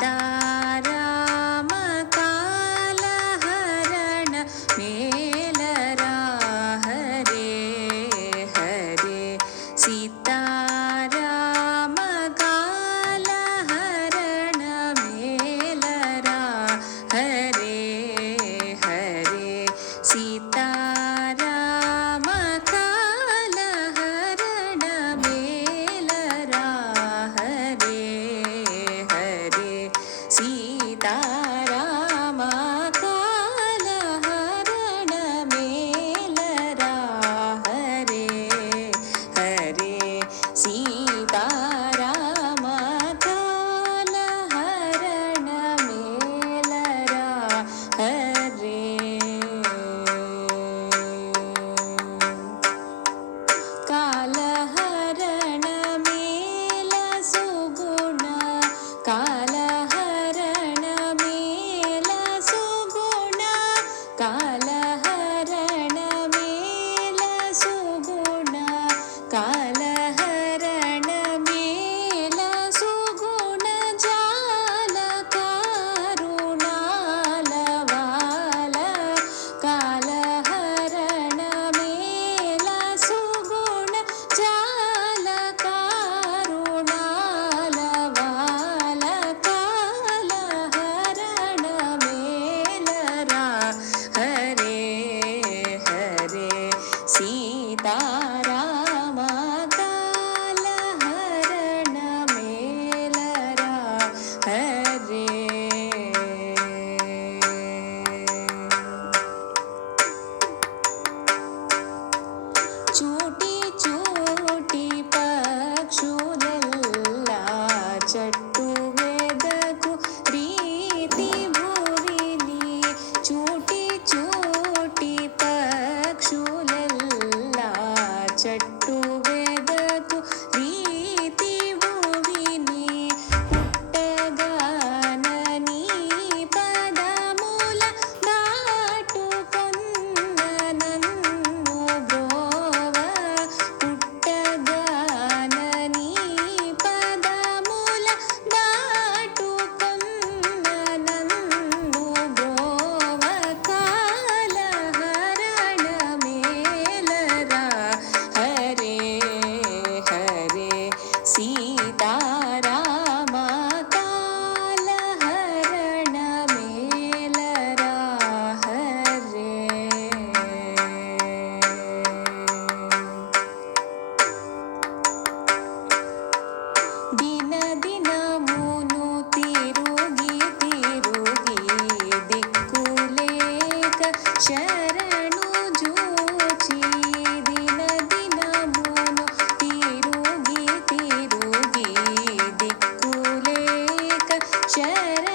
सीताराम कालहरण मेलरा हरे हरे सीताराम कालहरण मेलरा हरे हरे सीताराम कालहरण मेलरा हरे हरे सीताराम कालहरण मेलरा हरे हरे सीताराम कालहरण मेलरा हरे कालहरण mail सुगुण कालहरण mail सुगुण कालहरण mail सुगुण कालहरण mail सुगुण जाल करुणालवाल कालहरण mail सुगुण जाल करुणालवाल कालहरण मेलरा हरे हरे सीताराम कालहरण मेलरा हरे चूटी चूटी पक्षुलल्ला चट्टू वेदकु रीति भुविनि चूटी चूटी पक्षुलल्ला चट्टू वेदकु रीति भुविनि पुट्टगाननी पदमुल दाटुకొన్న నన్ను బ్రోవ పుట్టగానని పదముల దాటుకొన్న నన్ను బ్రోవ కాలహరణ మేలరా హరే హరే సీతారామ కాలహరణ మేలరా హరే దిన దినమును తిరుగి తిరుగి దిక్కులేక శరణు జూచి దిన దినమును తిరుగి తిరుగి దిక్కులేక శరణు